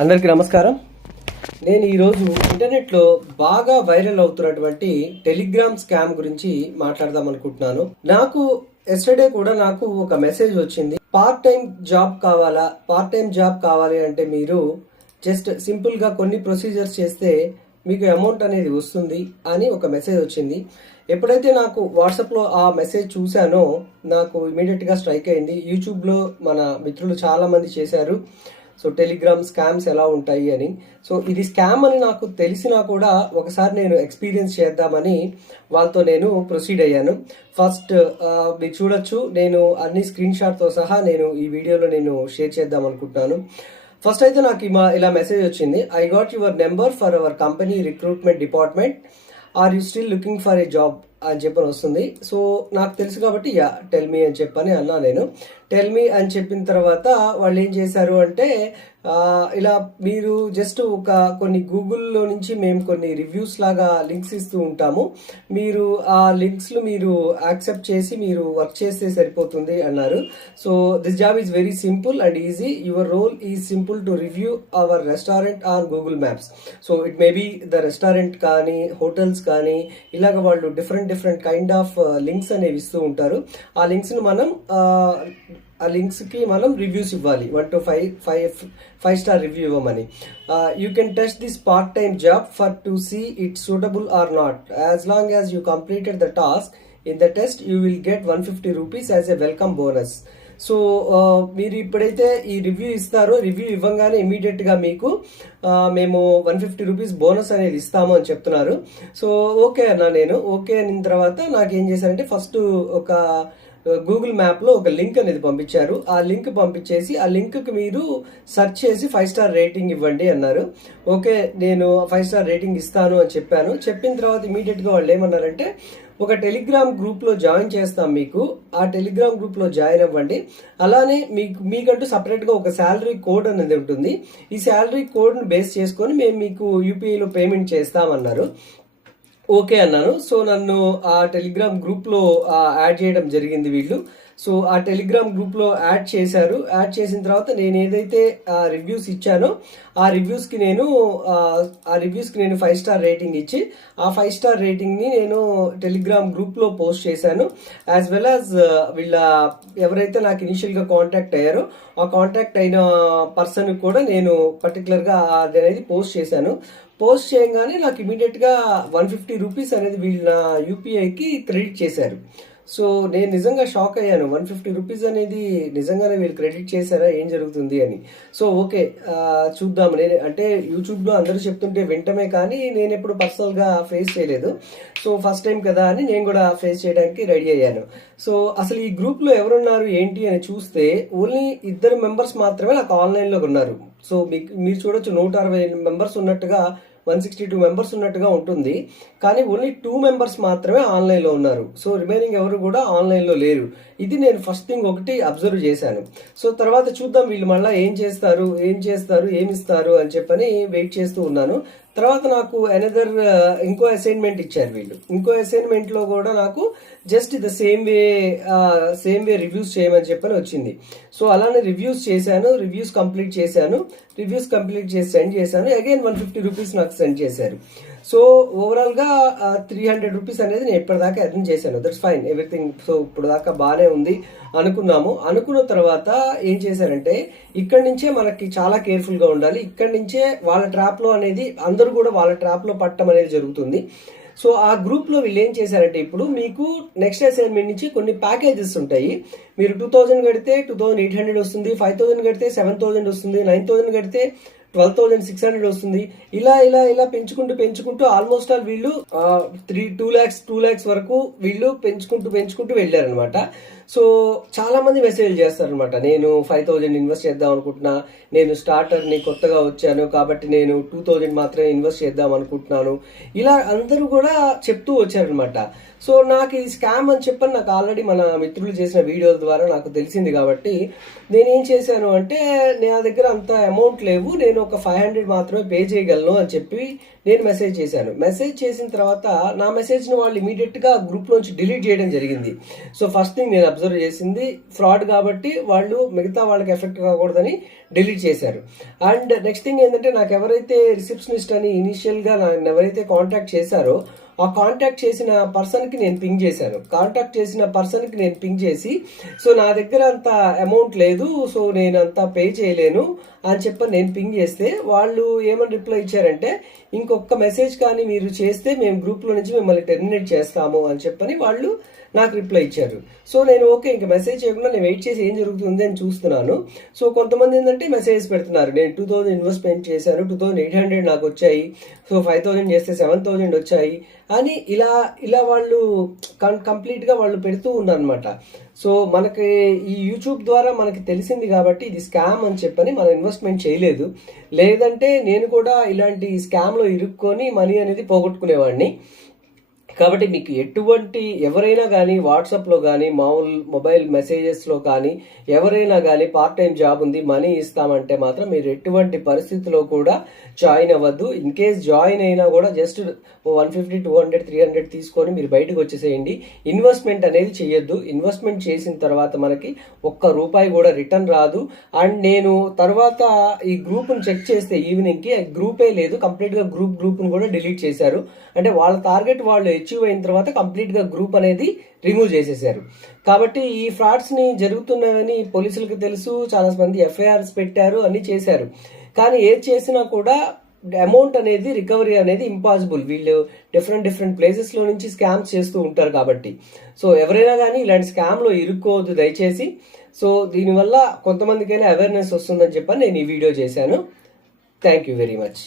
అందరికీ నమస్కారం. నేను ఈరోజు ఇంటర్నెట్లో బాగా వైరల్ అవుతున్నటువంటి టెలిగ్రామ్ స్కామ్ గురించి మాట్లాడదాం అనుకుంటున్నాను. నాకు ఎస్టర్డే కూడా నాకు ఒక మెసేజ్ వచ్చింది. పార్ట్ టైం జాబ్ కావాలి అంటే మీరు జస్ట్ సింపుల్ గా కొన్ని ప్రొసీజర్స్ చేస్తే మీకు అమౌంట్ అనేది వస్తుంది అని ఒక మెసేజ్ వచ్చింది. ఎప్పుడైతే నాకు వాట్సాప్లో ఆ మెసేజ్ చూశానో నాకు ఇమీడియట్గా స్ట్రైక్ అయింది. యూట్యూబ్లో మన మిత్రులు చాలా మంది చేశారు. సో టెలిగ్రామ్ స్కామ్స్ ఎలా ఉంటాయి అని. సో ఇది స్కామ్ అని నాకు తెలిసినా కూడా ఒకసారి నేను ఎక్స్పీరియన్స్ చేద్దామని వాళ్ళతో నేను ప్రొసీడ్ అయ్యాను. ఫస్ట్ మీరు చూడొచ్చు, నేను అన్ని స్క్రీన్ షాట్తో సహా నేను ఈ వీడియోలో నేను షేర్ చేద్దాం అనుకుంటున్నాను. ఫస్ట్ అయితే నాకు ఇలా మెసేజ్ వచ్చింది. I got your number for our company recruitment department. Are you still looking for a job అని చెప్పని వస్తుంది. సో నాకు తెలుసు కాబట్టి టెల్ మీ అని చెప్పని అన్నా నేను. టెల్ మీ అని చెప్పిన తర్వాత వాళ్ళు ఏం చేశారు అంటే ఇలా మీరు జస్ట్ కొన్ని గూగుల్లో నుంచి మేము కొన్ని రివ్యూస్ లాగా లింక్స్ ఇస్తూ ఉంటాము, మీరు ఆ లింక్స్లు మీరు యాక్సెప్ట్ చేసి మీరు వర్క్ చేస్తే సరిపోతుంది అన్నారు. So this job is very simple and easy. Your role is simple to review our restaurant on Google Maps. So it may be the restaurant కానీ హోటల్స్ కానీ ఇలాగ వాళ్ళు డిఫరెంట్ కైండ్ ఆఫ్ లింక్స్ అనేవి ఇస్తూ ఉంటారు. ఆ లింక్స్ ను మనం కి మనం రివ్యూస్ ఇవ్వాలి. 1 to 5 స్టార్ రివ్యూ ఇవ్వమని. You can test this part time job for to see it suitable or not. As long as you completed the task in the test you will get 150 rupees as a welcome bonus. So మీరు ఇప్పుడైతే ఈ review ఇస్తారో, review ఇవ్వగానే immediate గా మీకు మేము 150 rupees bonus అనేది ఇస్తాము అని చెప్తున్నారు. సో ఓకే అన్నా నేను. ఓకే అయిన తర్వాత నాకేం చేశారంటే ఫస్ట్ ఒక గూగుల్ మ్యాప్ లో ఒక లింక్ అనేది పంపించారు. ఆ లింక్ పంపించేసి ఆ లింక్ కి మీరు సెర్చ్ చేసి 5 స్టార్ రేటింగ్ ఇవ్వండి అన్నారు. ఓకే, నేను 5 స్టార్ రేటింగ్ ఇస్తాను అని చెప్పాను. చెప్పిన తర్వాత ఇమీడియట్ గా వాళ్ళు ఏమన్నారంటే ఒక టెలిగ్రామ్ గ్రూప్ లో జాయిన్ చేస్తాం, మీకు ఆ టెలిగ్రామ్ గ్రూప్ లో జాయిన్ అవ్వండి. అలానే మీకంటూ సపరేట్ గా ఒక శాలరీ కోడ్ అనేది ఉంటుంది. ఈ శాలరీ కోడ్ ను బేస్ చేసుకొని మేము మీకు యూపీఐలో పేమెంట్ చేస్తామన్నారు. ఓకే అన్నాను. సో నన్ను ఆ టెలిగ్రామ్ గ్రూప్ లో యాడ్ చేయడం జరిగింది వీళ్ళు. సో ఆ టెలిగ్రామ్ గ్రూప్ లో యాడ్ చేశారు. యాడ్ చేసిన తర్వాత నేను ఏదైతే రివ్యూస్ ఇచ్చానో ఆ రివ్యూస్ కి నేను 5 స్టార్ రేటింగ్ ఇచ్చి ఆ 5 స్టార్ రేటింగ్ ని నేను టెలిగ్రామ్ గ్రూప్ లో పోస్ట్ చేశాను. యాజ్ వెల్ యాజ్ వీళ్ళ ఎవరైతే నాకు ఇనిషియల్ గా కాంటాక్ట్ అయ్యారో ఆ కాంటాక్ట్ అయిన పర్సన్ కూడా నేను పర్టికులర్ గా అది అనేది పోస్ట్ చేశాను. పోస్ట్ చేయగానే నాకు ఇమీడియట్ గా 150 రూపీస్ అనేది వీళ్ళ యూపీఐకి క్రెడిట్ చేశారు. సో నేను నిజంగా షాక్ అయ్యాను. 150 రూపీస్ అనేది నిజంగానే వీళ్ళు క్రెడిట్ చేశారా, ఏం జరుగుతుంది అని. సో ఓకే, చూద్దాం. నేను అంటే యూట్యూబ్ లో అందరూ చెప్తుంటే వింటమే కానీ నేను ఎప్పుడు పర్సనల్ గా ఫేస్ చేయలేదు. సో ఫస్ట్ టైం కదా అని నేను కూడా ఫేస్ చేయడానికి రెడీ అయ్యాను. సో అసలు ఈ గ్రూప్ లో ఎవరున్నారు ఏంటి అని చూస్తే ఓన్లీ 2 మెంబర్స్ మాత్రమే నాకు ఆన్లైన్ లో ఉన్నారు. సో మీరు చూడొచ్చు 160 మెంబర్స్ ఉన్నట్టుగా, 162 మెంబర్స్ ఉన్నట్టుగా ఉంటుంది. కానీ ఓన్లీ 2 మెంబర్స్ మాత్రమే ఆన్లైన్ లో ఉన్నారు. సో రిమైనింగ్ ఎవరు కూడా ఆన్లైన్ లో లేరు. ఇది నేను ఫస్ట్ థింగ్ ఒకటి అబ్జర్వ్ చేశాను. సో తర్వాత చూద్దాం వీళ్ళు మళ్ళీ ఏం చేస్తారు, ఏమిస్తారు అని చెప్పని వెయిట్ చేస్తూ ఉన్నాను. తర్వాత నాకు ఇంకో అసైన్మెంట్ ఇచ్చారు వీళ్ళు. ఇంకో అసైన్మెంట్ లో కూడా నాకు just the same way reviews చేయమని చెప్పని వచ్చింది. సో అలానే రివ్యూస్ చేశాను, రివ్యూస్ కంప్లీట్ చేసి సెండ్ చేశాను. అగైన్ 150 రూపీస్ నాకు సెండ్ చేశారు. సో ఓవరాల్ గా 300 రూపీస్ అనేది నేను ఇప్పటిదాకా అటెండ్ చేశాను. That's fine, everything. సో ఇప్పుడు దాకా బాగానే ఉంది అనుకున్న తర్వాత ఏం చేశారంటే ఇక్కడి నుంచే మనకి చాలా కేర్ఫుల్ గా ఉండాలి. ఇక్కడి నుంచే వాళ్ళ ట్రాప్ లో అనేది అందరూ కూడా వాళ్ళ ట్రాప్ లో పట్టడం అనేది జరుగుతుంది. సో ఆ గ్రూప్ లో వీళ్ళు ఏం చేశారంటే ఇప్పుడు మీకు నెక్స్ట్ అసైన్మెంట్ నుంచి కొన్ని ప్యాకేజెస్ ఉంటాయి. మీరు 2000 కడితే 2800 వస్తుంది, 5000 కడితే 7000 వస్తుంది, 9000 కడితే 12,600 వస్తుంది. ఇలా పెంచుకుంటూ ఆల్మోస్ట్ ఆల్ వీళ్ళు 2 lakhs వరకు వీళ్ళు పెంచుకుంటూ వెళ్ళారనమాట. సో చాలా మంది మెసేజ్ చేస్తారనమాట, నేను 5,000 ఇన్వెస్ట్ చేద్దాం అనుకుంటున్నా, నేను స్టార్టర్ని కొత్తగా వచ్చాను కాబట్టి నేను 2,000 మాత్రమే ఇన్వెస్ట్ చేద్దాం అనుకుంటున్నాను, ఇలా అందరూ కూడా చెప్తూ వచ్చారనమాట. సో నాకు ఈ స్కామ్ అని చెప్పని నాకు ఆల్రెడీ మన మిత్రులు చేసిన వీడియోల ద్వారా నాకు తెలిసింది కాబట్టి నేనేం చేశాను అంటే నా దగ్గర అంత అమౌంట్ లేవు, నేను ఒక 500 మాత్రమే పే చేయగలను అని చెప్పి నేను మెసేజ్ చేశాను. మెసేజ్ చేసిన తర్వాత నా మెసేజ్ని వాళ్ళు ఇమీడియట్గా గ్రూప్ నుంచి డిలీట్ చేయడం జరిగింది. సో ఫస్ట్ థింగ్ నేను అబ్జర్వ్ చేసింది ఫ్రాడ్ కాబట్టి వాళ్ళు మిగతా వాళ్ళకి ఎఫెక్ట్ కాకూడదని డిలీట్ చేశారు. అండ్ నెక్స్ట్ థింగ్ ఏంటంటే నాకు ఎవరైతే రిసెప్షనిస్ట్ అని ఇనిషియల్గా నన్ను ఎవరైతే కాంటాక్ట్ చేశారో ఆ కాంటాక్ట్ చేసిన పర్సన్కి నేను పింగ్ చేశాను. కాంటాక్ట్ చేసిన పర్సన్కి నేను పింగ్ చేసి సో నా దగ్గర అంత అమౌంట్ లేదు, సో నేను అంత పే చేయలేను అని చెప్పి నేను పింగ్ చేస్తే వాళ్ళు ఏమని రిప్లై ఇచ్చారంటే ఇంకొక మెసేజ్ కానీ మీరు చేస్తే మేము గ్రూప్లో నుంచి మిమ్మల్ని టెర్మినేట్ చేస్తాము అని చెప్పని వాళ్ళు నాకు రిప్లై ఇచ్చారు. సో నేను ఓకే ఇంకా మెసేజ్ చేయకుండా నేను వెయిట్ చేసి ఏం జరుగుతుంది అని చూస్తున్నాను. సో కొంతమంది ఏంటంటే మెసేజ్ పెడుతున్నారు, నేను 2000 ఇన్వెస్ట్మెంట్ చేశాను, 2800 నాకు వచ్చాయి, సో 5000 చేస్తే 7000 వచ్చాయి అని ఇలా వాళ్ళు కంప్లీట్గా వాళ్ళు పెడుతూ ఉన్నారనమాట. సో మనకి ఈ యూట్యూబ్ ద్వారా మనకి తెలిసింది కాబట్టి ఇది స్కామ్ అని చెప్పని మనం ఇన్వెస్ట్మెంట్ చేయలేదు. లేదంటే నేను కూడా ఇలాంటి స్కామ్లో ఇరుక్కొని మనీ అనేది పోగొట్టుకునేవాడిని. కాబట్టి మీకు ఎటువంటి ఎవరైనా కానీ వాట్సాప్లో కానీ మామూలు మొబైల్ మెసేజెస్లో కానీ ఎవరైనా కానీ పార్ట్ టైం జాబ్ ఉంది మనీ ఇస్తామంటే మాత్రం మీరు ఎటువంటి పరిస్థితిలో కూడా జాయిన్ అవ్వద్దు. ఇన్ కేస్ జాయిన్ అయినా కూడా జస్ట్ 150, 200, 300 తీసుకొని మీరు బయటకు వచ్చేసేయండి. ఇన్వెస్ట్మెంట్ అనేది చేయొద్దు. ఇన్వెస్ట్మెంట్ చేసిన తర్వాత మనకి ₹1 కూడా రిటర్న్ రాదు. అండ్ నేను తర్వాత ఈ గ్రూప్ను చెక్ చేస్తే ఈవినింగ్కి గ్రూపే లేదు, కంప్లీట్గా గ్రూప్ను కూడా డిలీట్ చేశారు. అంటే వాళ్ళ టార్గెట్ వాళ్ళు అచీవ్ అయిన తర్వాత కంప్లీట్గా గ్రూప్ అనేది రిమూవ్ చేసేసారు. కాబట్టి ఈ ఫ్రాడ్స్ని జరుగుతున్నాయని పోలీసులకు తెలుసు, చాలా మంది ఎఫ్ఐఆర్స్ పెట్టారు, అన్ని చేశారు. కానీ ఏది చేసినా కూడా అమౌంట్ అనేది రికవరీ అనేది ఇంపాసిబుల్. వీళ్ళు డిఫరెంట్ ప్లేసెస్లో నుంచి స్కామ్స్ చేస్తూ ఉంటారు కాబట్టి. సో ఎవరైనా కానీ ఇలాంటి స్కామ్లో ఇరుక్కోవద్దు దయచేసి. సో దీనివల్ల కొంతమందికైనా అవేర్నెస్ వస్తుందని చెప్పని నేను ఈ వీడియో చేశాను. Thank you very much.